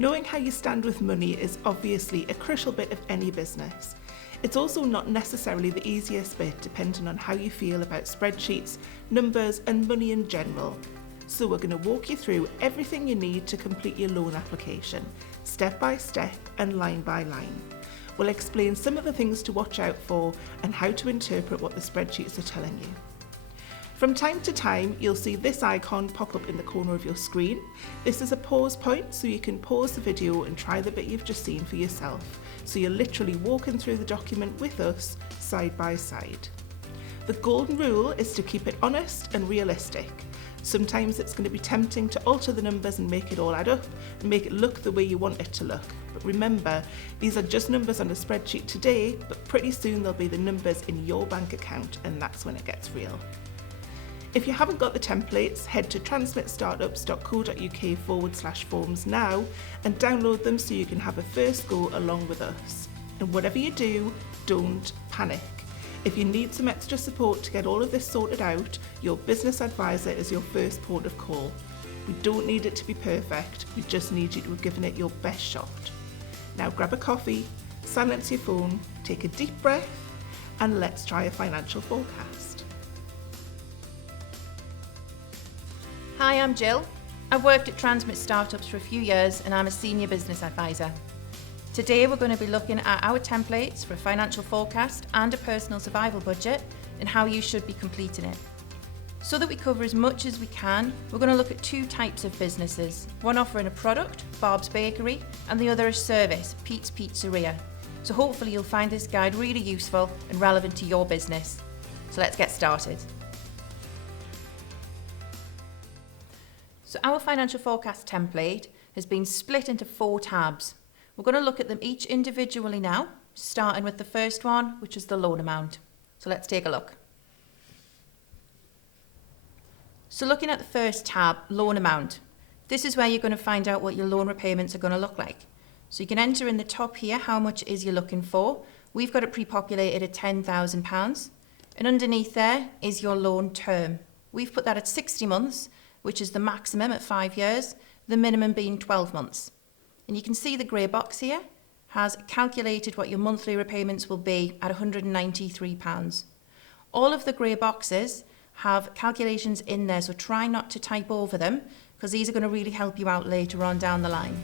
Knowing how you stand with money is obviously a crucial bit of any business. It's also not necessarily the easiest bit depending on how you feel about spreadsheets, numbers and money in general. So we're going to walk you through everything you need to complete your loan application, step by step and line by line. We'll explain some of the things to watch out for and how to interpret what the spreadsheets are telling you. From time to time, you'll see this icon pop up in the corner of your screen. This is a pause point, so you can pause the video and try the bit you've just seen for yourself. So you're literally walking through the document with us, side by side. The golden rule is to keep it honest and realistic. Sometimes it's going to be tempting to alter the numbers and make it all add up and make it look the way you want it to look. But remember, these are just numbers on a spreadsheet today, but pretty soon they'll be the numbers in your bank account, and that's when it gets real. If you haven't got the templates, head to transmitstartups.co.uk/forms now and download them so you can have a first go along with us. And whatever you do, don't panic. If you need some extra support to get all of this sorted out, your business advisor is your first port of call. We don't need it to be perfect, we just need you to have given it your best shot. Now grab a coffee, silence your phone, take a deep breath, and let's try a financial forecast. Hi, I'm Jill. I've worked at Transmit Startups for a few years and I'm a senior business advisor. Today we're going to be looking at our templates for a financial forecast and a personal survival budget and how you should be completing it. So that we cover as much as we can, we're going to look at two types of businesses, one offering a product, Barb's Bakery, and the other a service, Pete's Pizzeria. So hopefully you'll find this guide really useful and relevant to your business. So let's get started. So our financial forecast template has been split into 4 tabs. We're going to look at them each individually now, starting with the first one, which is the loan amount. So let's take a look. So looking at the first tab, loan amount. This is where you're going to find out what your loan repayments are going to look like. So you can enter in the top here how much is you're looking for. We've got it pre-populated at £10,000. And underneath there is your loan term. We've put that at 60 months, which is the maximum at 5 years, the minimum being 12 months. And you can see the grey box here has calculated what your monthly repayments will be at £193. All of the grey boxes have calculations in there, so try not to type over them because these are going to really help you out later on down the line.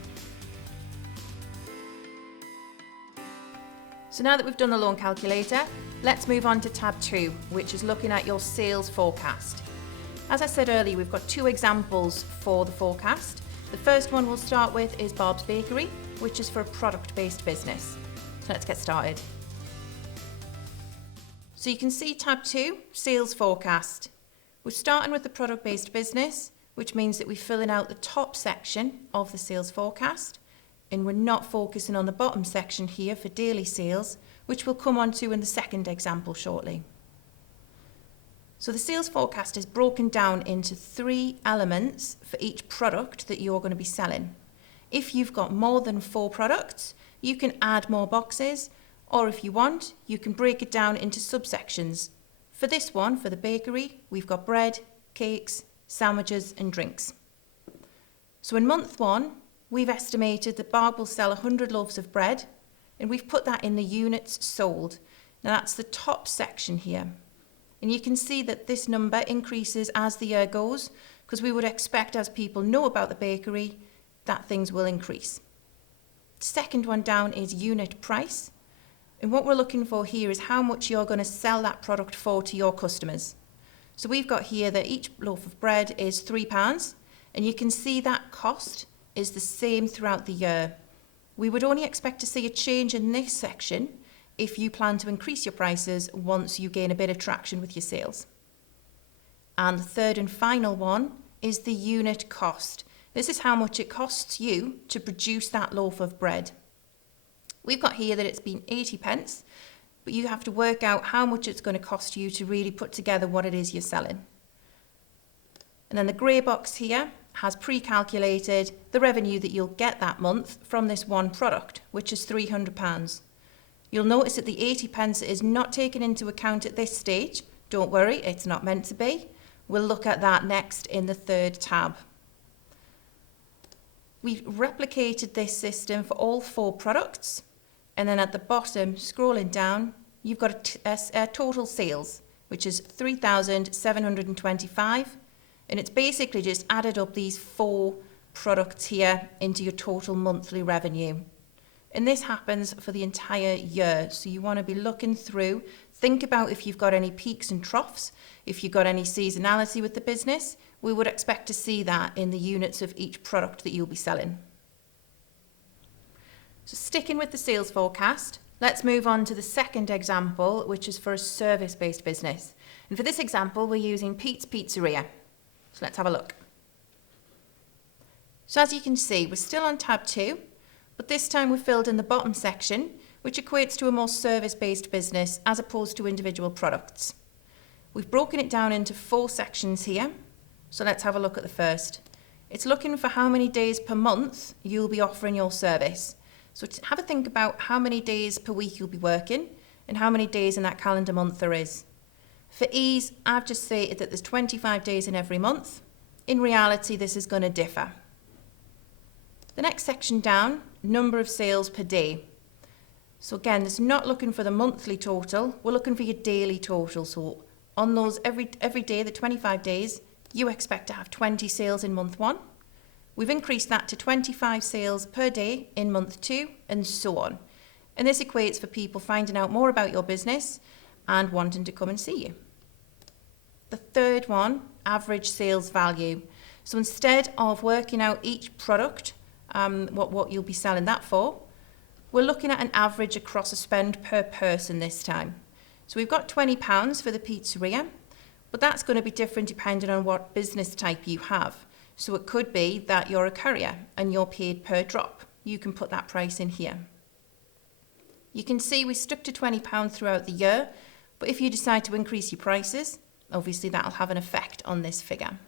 So now that we've done the loan calculator, let's move on to tab 2, which is looking at your sales forecast. As I said earlier, we've got 2 examples for the forecast. The first one we'll start with is Barb's Bakery, which is for a product-based business. So let's get started. So you can see tab 2, sales forecast. We're starting with the product-based business, which means that we're filling out the top section of the sales forecast, and we're not focusing on the bottom section here for daily sales, which we'll come on to in the second example shortly. So the sales forecast is broken down into 3 elements for each product that you're going to be selling. If you've got more than 4 products, you can add more boxes, or if you want, you can break it down into subsections. For this one, for the bakery, we've got bread, cakes, sandwiches and drinks. So in month 1, we've estimated that Barb will sell 100 loaves of bread, and we've put that in the units sold. Now that's the top section here. And you can see that this number increases as the year goes, because we would expect as people know about the bakery that things will increase. The second one down is unit price. And what we're looking for here is how much you're going to sell that product for to your customers. So we've got here that each loaf of bread is £3, and you can see that cost is the same throughout the year. We would only expect to see a change in this section if you plan to increase your prices once you gain a bit of traction with your sales. And the third and final one is the unit cost. This is how much it costs you to produce that loaf of bread. We've got here that it's been 80p, but you have to work out how much it's going to cost you to really put together what it is you're selling. And then the grey box here has pre-calculated the revenue that you'll get that month from this one product, which is £300. You'll notice that the 80p is not taken into account at this stage. Don't worry, it's not meant to be. We'll look at that next in the third tab. we've replicated this system for all 4 products. And then at the bottom, scrolling down, you've got a total sales, which is 3,725. And it's basically just added up these 4 products here into your total monthly revenue. And this happens for the entire year. So you want to be looking through, think about if you've got any peaks and troughs, if you've got any seasonality with the business. We would expect to see that in the units of each product that you'll be selling. So sticking with the sales forecast, let's move on to the second example, which is for a service-based business. And for this example, we're using Pete's Pizzeria. So let's have a look. So as you can see, we're still on tab 2, but this time we've filled in the bottom section, which equates to a more service-based business as opposed to individual products. We've broken it down into 4 sections here. So let's have a look at the first. It's looking for how many days per month you'll be offering your service. So have a think about how many days per week you'll be working and how many days in that calendar month there is. For ease, I've just stated that there's 25 days in every month. In reality, this is going to differ. The next section down, number of sales per day. So again, this is not looking for the monthly total, we're looking for your daily total. So on those every day, the 25 days, you expect to have 20 sales in month 1. We've increased that to 25 sales per day in month 2, and so on. And this equates for people finding out more about your business and wanting to come and see you. The third one, average sales value. So instead of working out each product, what you'll be selling that for, we're looking at an average across a spend per person this time. So we've got £20 for the pizzeria, but that's going to be different depending on what business type you have. So it could be that you're a courier and you're paid per drop. You can put that price in here. You can see we stuck to £20 throughout the year, but if you decide to increase your prices, obviously that'll have an effect on this figure.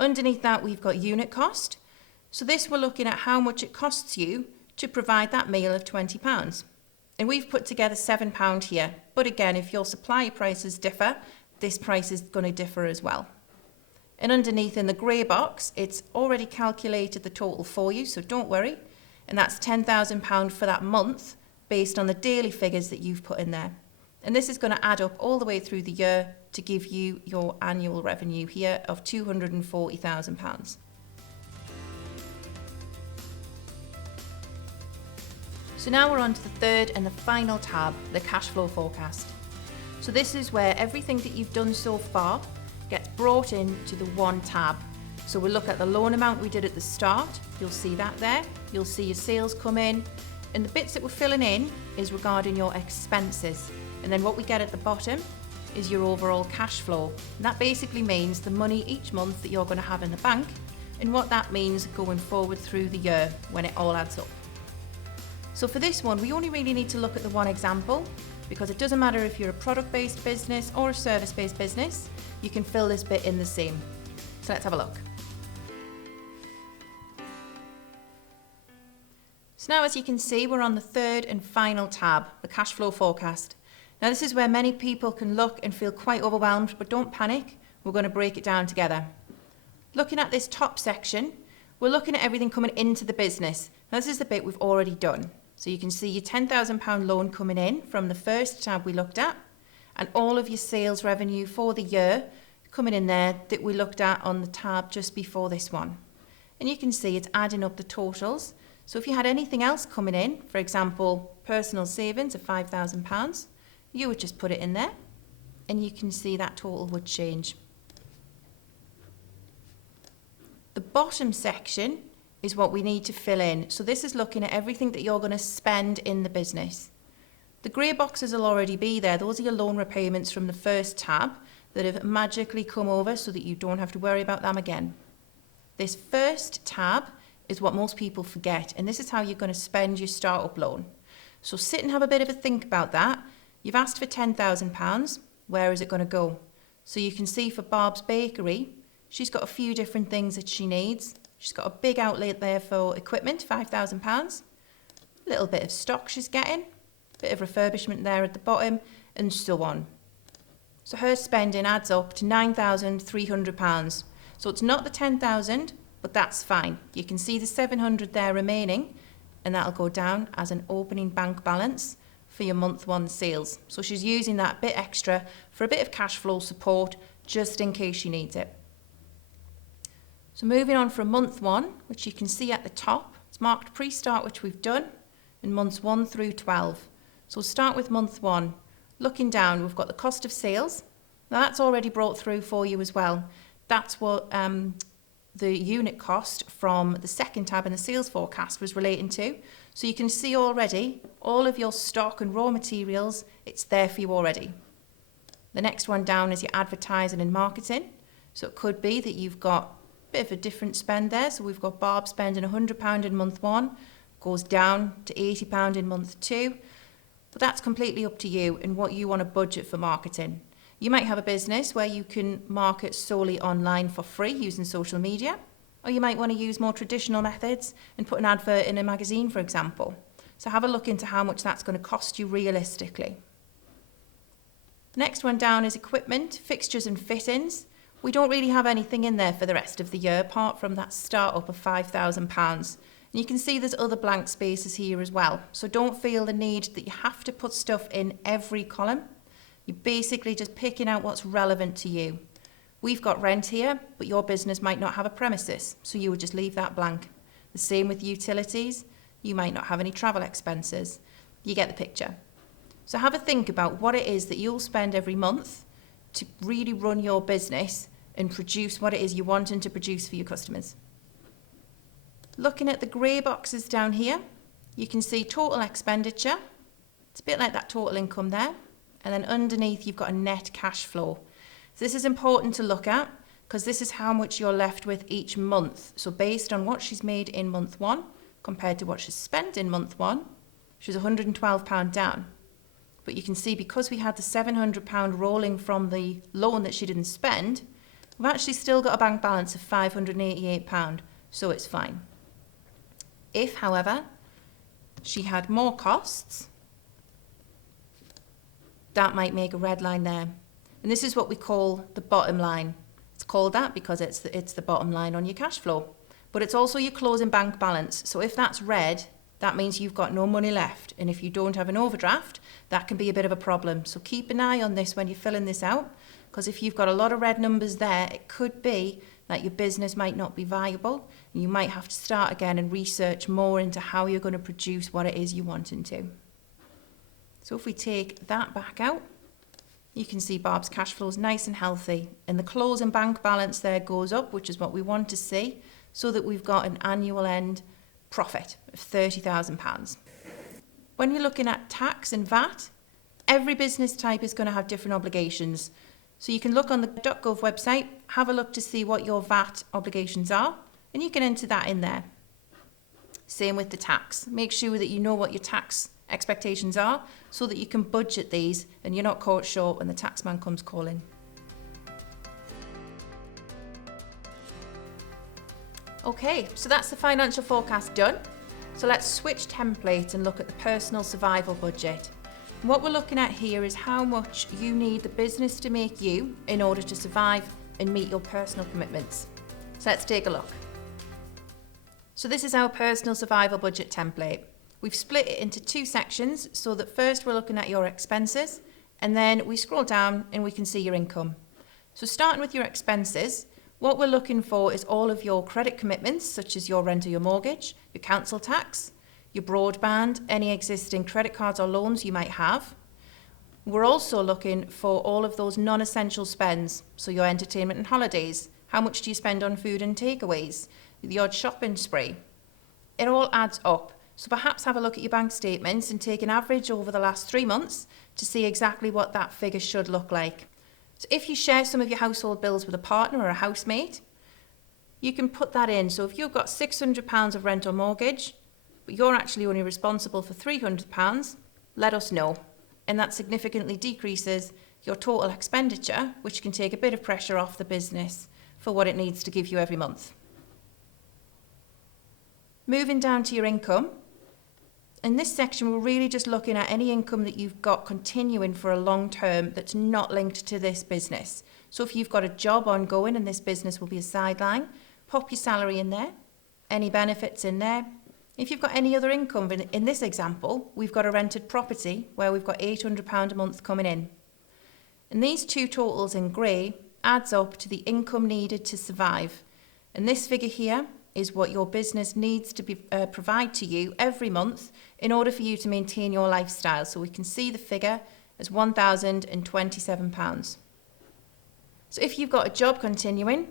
Underneath that, we've got unit cost. So this we're looking at how much it costs you to provide that meal of £20. And we've put together £7 here. But again, if your supplier prices differ, this price is going to differ as well. And underneath in the grey box, it's already calculated the total for you, so don't worry. And that's £10,000 for that month based on the daily figures that you've put in there. And this is going to add up all the way through the year to give you your annual revenue here of £240,000. So now we're on to the third and the final tab, the cash flow forecast. So this is where everything that you've done so far gets brought into the one tab. So we'll look at the loan amount we did at the start. You'll see that there. You'll see your sales come in. And the bits that we're filling in is regarding your expenses. And then what we get at the bottom is your overall cash flow. And that basically means the money each month that you're going to have in the bank and what that means going forward through the year when it all adds up. So for this one, we only really need to look at the one example because it doesn't matter if you're a product-based business or a service-based business, you can fill this bit in the same. So let's have a look. So now as you can see, we're on the third and final tab, the cash flow forecast. Now this is where many people can look and feel quite overwhelmed, but don't panic, we're going to break it down together. Looking at this top section, we're looking at everything coming into the business. Now this is the bit we've already done. So you can see your £10,000 loan coming in from the first tab we looked at, and all of your sales revenue for the year coming in there that we looked at on the tab just before this one. And you can see it's adding up the totals. So if you had anything else coming in, for example, personal savings of £5,000, you would just put it in there and you can see that total would change. The bottom section is what we need to fill in. So this is looking at everything that you're going to spend in the business. The grey boxes will already be there. Those are your loan repayments from the first tab that have magically come over so that you don't have to worry about them again. This first tab is what most people forget, and this is how you're going to spend your startup loan. So sit and have a bit of a think about that. You've asked for £10,000. Where is it going to go? So you can see for Barb's Bakery, she's got a few different things that she needs. She's got a big outlay there for equipment, £5,000. A little bit of stock she's getting, bit of refurbishment there at the bottom, and so on. So her spending adds up to £9,300. So it's not the 10,000, but that's fine. You can see the 700 there remaining, and that'll go down as an opening bank balance for your month one sales. So she's using that bit extra for a bit of cash flow support, just in case she needs it. So moving on from month one, which you can see at the top, it's marked pre-start, which we've done, in months 1 through 12. So we'll start with month one. Looking down, we've got the cost of sales. Now that's already brought through for you as well. That's what the unit cost from the second tab in the sales forecast was relating to. So you can see already all of your stock and raw materials, it's there for you already. The next one down is your advertising and marketing. So it could be that you've got a bit of a different spend there. So we've got Barb spending £100 in month one, goes down to £80 in month two. But that's completely up to you and what you want to budget for marketing. You might have a business where you can market solely online for free using social media, or you might want to use more traditional methods and put an advert in a magazine, for example. So have a look into how much that's going to cost you realistically. Next one down is equipment, fixtures and fittings. We don't really have anything in there for the rest of the year apart from that start up of £5,000. And you can see there's other blank spaces here as well. So don't feel the need that you have to put stuff in every column. You're basically just picking out what's relevant to you. We've got rent here, but your business might not have a premises, so you would just leave that blank. The same with utilities. You might not have any travel expenses. You get the picture. So have a think about what it is that you'll spend every month to really run your business and produce what it is you're wanting to produce for your customers. Looking at the grey boxes down here, you can see total expenditure. It's a bit like that total income there. And then underneath, you've got a net cash flow. So this is important to look at because this is how much you're left with each month. So based on what she's made in month one compared to what she's spent in month one, she's £112 down. But you can see because we had the £700 rolling from the loan that she didn't spend, we've actually still got a bank balance of £588, so it's fine. If, however, she had more costs, that might make a red line there. And this is what we call the bottom line. It's called that because it's the bottom line on your cash flow. But it's also your closing bank balance. So if that's red, that means you've got no money left. And if you don't have an overdraft, that can be a bit of a problem. So keep an eye on this when you're filling this out, because if you've got a lot of red numbers there, it could be that your business might not be viable. And you might have to start again and research more into how you're going to produce what it is you want to. So if we take that back out, you can see Barb's cash flow is nice and healthy. And the closing bank balance there goes up, which is what we want to see, so that we've got an annual end profit of £30,000. When you're looking at tax and VAT, every business type is going to have different obligations. So you can look on the .gov website, have a look to see what your VAT obligations are, and you can enter that in there. Same with the tax. Make sure that you know what your tax expectations are so that you can budget these and you're not caught short when the taxman comes calling. Okay, so that's the financial forecast done. So let's switch templates and look at the personal survival budget. And what we're looking at here is how much you need the business to make you in order to survive and meet your personal commitments. So let's take a look. So this is our personal survival budget template. We've split it into two sections so that first we're looking at your expenses and then we scroll down and we can see your income. So starting with your expenses, what we're looking for is all of your credit commitments such as your rent or your mortgage, your council tax, your broadband, any existing credit cards or loans you might have. We're also looking for all of those non-essential spends, so your entertainment and holidays. How much do you spend on food and takeaways? The odd shopping spree. It all adds up. So perhaps have a look at your bank statements and take an average over the last 3 months to see exactly what that figure should look like. So if you share some of your household bills with a partner or a housemate, you can put that in. So if you've got £600 of rent or mortgage, but you're actually only responsible for £300, let us know. And that significantly decreases your total expenditure, which can take a bit of pressure off the business for what it needs to give you every month. Moving down to your income. In this section, we're really just looking at any income that you've got continuing for a long term that's not linked to this business. So if you've got a job ongoing and this business will be a sideline, pop your salary in there, any benefits in there. If you've got any other income, in this example, we've got a rented property where we've got £800 a month coming in. And these two totals in grey adds up to the income needed to survive. And this figure here is what your business needs to provide to you every month in order for you to maintain your lifestyle. So we can see the figure as £1,027. So if you've got a job continuing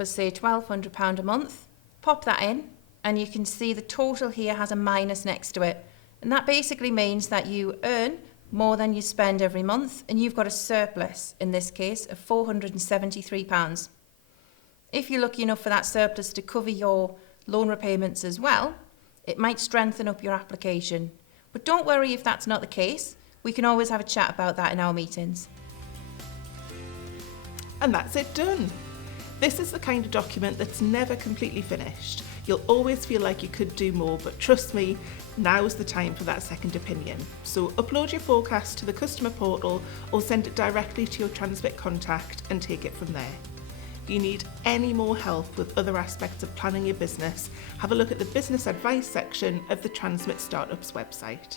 for say £1,200 a month, pop that in and you can see the total here has a minus next to it. And that basically means that you earn more than you spend every month and you've got a surplus, in this case, of £473. If you're lucky enough for that surplus to cover your loan repayments as well, it might strengthen up your application. But don't worry if that's not the case. We can always have a chat about that in our meetings. And that's it done. This is the kind of document that's never completely finished. You'll always feel like you could do more, but trust me, now's the time for that second opinion. So upload your forecast to the customer portal or send it directly to your Transmit contact and take it from there. If you need any more help with other aspects of planning your business, have a look at the business advice section of the Transmit Startups website.